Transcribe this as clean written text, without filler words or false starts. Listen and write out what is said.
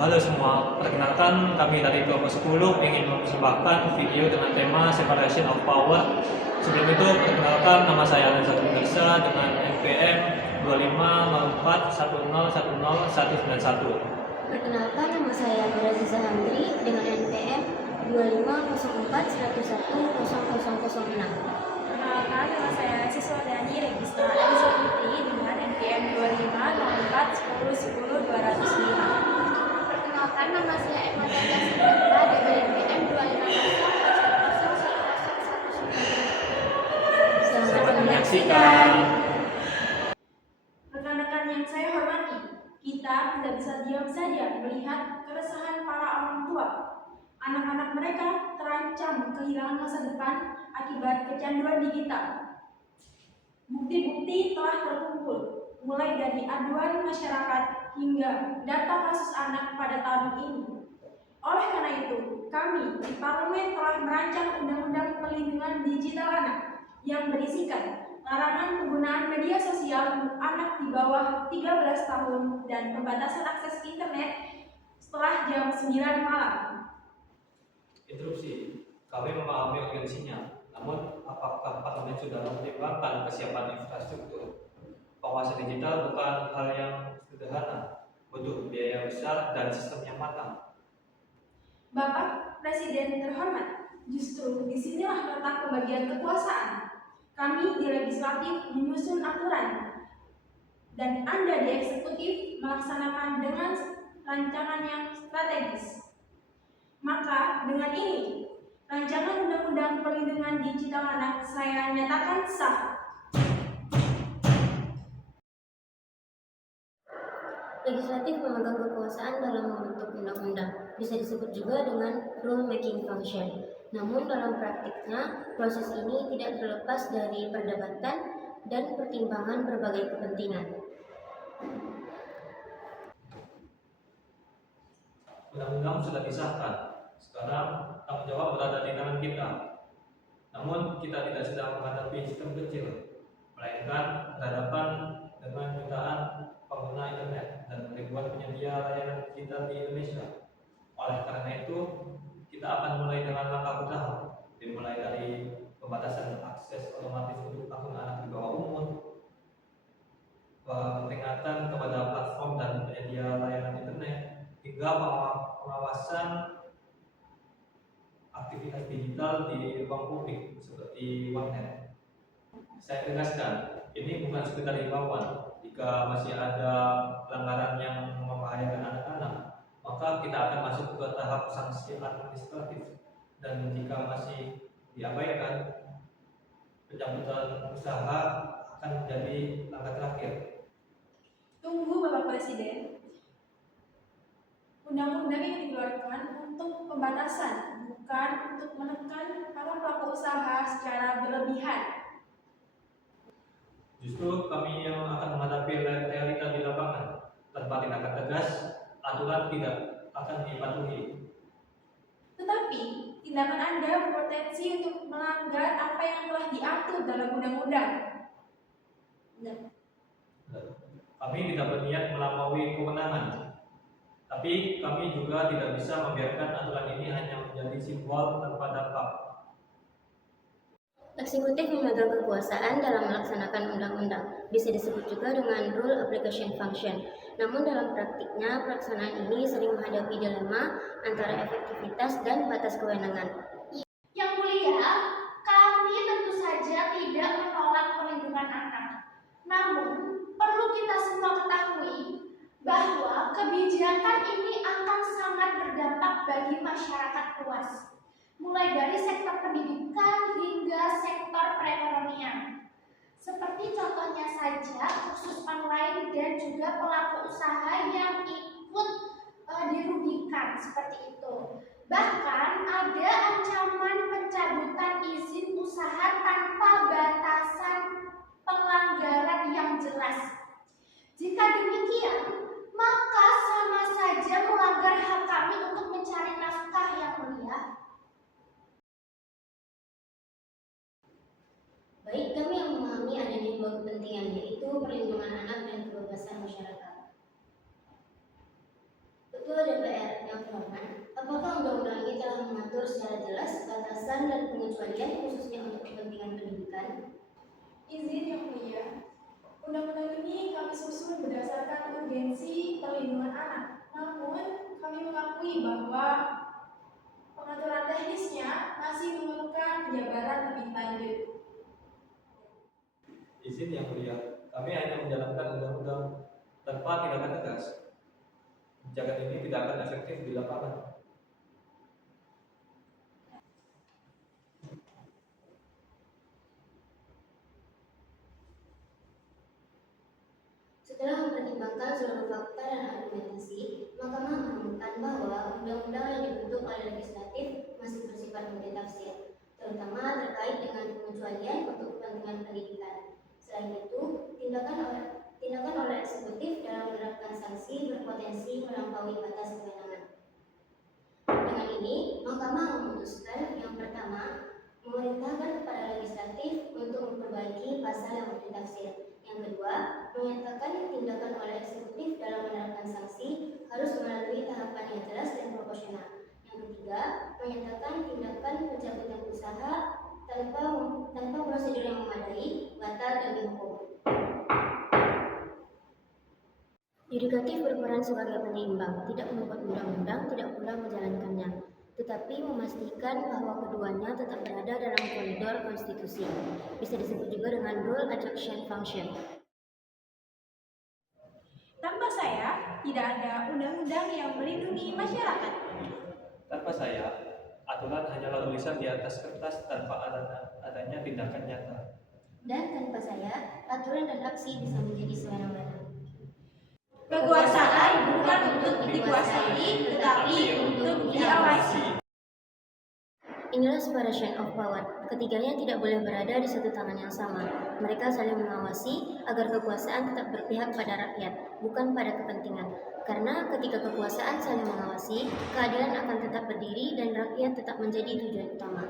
Halo semua, perkenalkan kami dari kelompok 10 ingin mempersembahkan video dengan tema Separation of Power. Sebelum itu, perkenalkan nama saya Alan Satunisa dengan NPM 2504101091. Perkenalkan, nama saya Nuraziza Hamdi dengan NPM 250411100006. Perkenalkan, nama saya Siswadani Registra Eliza Putri dengan NPM 250410100205. Perkenalkan, nama saya Emma Tanda Sindra dengan NPM 2500101019. Selamat menyaksikan. Rekan-rekan yang saya hormati, kita tidak bisa diam saja melihat keresahan para orang tua. Anak-anak mereka terancam kehilangan masa depan akibat kecanduan digital. Bukti-bukti telah terkumpul, mulai dari aduan masyarakat hingga data kasus anak pada tahun ini. Oleh karena itu, kami di Parlemen telah merancang Undang-Undang Perlindungan Digital Anak yang berisikan larangan penggunaan media sosial untuk anak di bawah 13 tahun dan pembatasan akses internet setelah jam 9 malam. Interupsi, kami memahami urgensinya, namun apakah Parlemen sudah mempertimbangkan kesiapan infrastruktur? Penguasa digital bukan hal yang sederhana, butuh biaya besar dan sistem yang matang. Bapak Presiden terhormat, justru disinilah letak pembagian kekuasaan. Kami di legislatif menyusun aturan, dan Anda di eksekutif melaksanakan dengan rancangan yang strategis. Maka dengan ini, rancangan Undang-Undang Perlindungan Digital Anak saya nyatakan sah. Legislatif memegang kekuasaan dalam membentuk undang-undang, bisa disebut juga dengan rule making function. Namun dalam praktiknya, proses ini tidak terlepas dari perdebatan dan pertimbangan berbagai kepentingan. Undang-undang sudah disahkan, sekarang tanggung jawab berada di tangan kita. Namun kita tidak sedang menghadapi sistem kecil, melainkan berhadapan dengan jutaan pengguna internet dan ribuan penyedia layanan digital di Indonesia. Oleh karena itu, kita akan mulai dengan langkah bertahap, dimulai dari pembatasan akses otomatis untuk akun anak di bawah umur, peringatan kepada platform dan penyedia layanan internet, hingga pengawasan aktivitas digital di ruang publik seperti warnet. Saya tegaskan, ini bukan sekedar himbauan. Jika masih ada pelanggaran yang membahayakan anak-anak, maka kita akan masuk ke tahap sanksi administratif. Dan jika masih diabaikan, pencabutan usaha akan menjadi langkah terakhir. Tunggu Bapak Presiden. Undang-undang yang dikeluarkan untuk pembatasan, bukan untuk menekan para pelaku usaha secara berlebihan. Justru kami yang akan menghadapi realita di lapangan. Tanpa tindakan tegas, aturan tidak akan dipatuhi. Tetapi, tindakan Anda berpotensi untuk melanggar apa yang telah diatur dalam undang-undang. Kami tidak berniat melampaui kewenangan, tapi kami juga tidak bisa membiarkan aturan ini hanya menjadi simbol tanpa dampak. Eksekutif memegang kekuasaan dalam melaksanakan undang-undang, bisa disebut juga dengan rule application function. Namun dalam praktiknya, pelaksanaan ini sering menghadapi dilema antara efektivitas dan batas kewenangan. Yang mulia, kami tentu saja tidak menolak perlindungan anak. Namun, perlu kita semua ketahui bahwa kebijakan ini akan sangat berdampak bagi masyarakat luas, mulai dari sektor pendidikan hingga sektor perekonomian. Seperti contohnya saja kursus online dan juga pelaku usaha yang ikut dirugikan seperti itu. Bahkan ada ancaman pencabutan izin usaha tanpa batasan pelanggaran yang jelas. Jika demikian, maka sama saja melanggar hak kami untuk mencari nafkah yang mulia. Baik, kami yang memahami adanya dua kepentingan, yaitu perlindungan anak dan kebebasan masyarakat. Ketua DPR Apakah undang-undang ini telah mengatur secara jelas batasan dan pengecualian khususnya untuk kepentingan pendidikan? Izin yang mulia, undang-undang ini kami susun berdasarkan urgensi perlindungan anak. Namun, kami mengakui bahwa pengaturan teknisnya masih memerlukan penjabaran lebih lanjut. Izin yang mulia, kami hanya menjalankan undang-undang tanpa tindakan tegas. Kebijakan ini tidak akan efektif di lapangan. Setelah mempertimbangkan seluruh fakta dan argumentasi, Mahkamah menemukan bahwa undang-undang yang dibentuk oleh legislatif masih bersifat multitafsir, terutama terkait dengan pengecualian untuk kepentingan pendidikan. Selain itu, tindakan oleh eksekutif dalam menerapkan sanksi berpotensi melampaui batas kewenangan. Dengan ini, Mahkamah memutuskan yang pertama, memerintahkan kepada legislatif untuk memperbaiki pasal yang multitafsir. Yang kedua, menyatakan tindakan oleh eksekutif dalam menerapkan sanksi harus melalui tahapan yang jelas dan proporsional. Yang ketiga, menyatakan tindakan pencabutan usaha tanpa prosedur yang memadai batal demi hukum. Yudikatif berperan sebagai penyeimbang, tidak membuat undang-undang, tidak pula menjalankannya, tetapi memastikan bahwa keduanya tetap berada dalam koridor konstitusi. Bisa disebut juga dengan rule adjunction function. Tanpa saya, tidak ada undang-undang yang melindungi masyarakat. Tanpa saya, aturan hanyalah tulisan di atas kertas tanpa adanya tindakan nyata. Dan tanpa saya, aturan dan aksi bisa menjadi sewenang-wenang. Kekuasaan bukan untuk dikuasai, tetapi untuk diawasi. Inilah separation of power. Ketiganya tidak boleh berada di satu tangan yang sama. Mereka saling mengawasi agar kekuasaan tetap berpihak pada rakyat, bukan pada kepentingan. Karena ketika kekuasaan saling mengawasi, keadilan akan tetap berdiri dan rakyat tetap menjadi tujuan utama.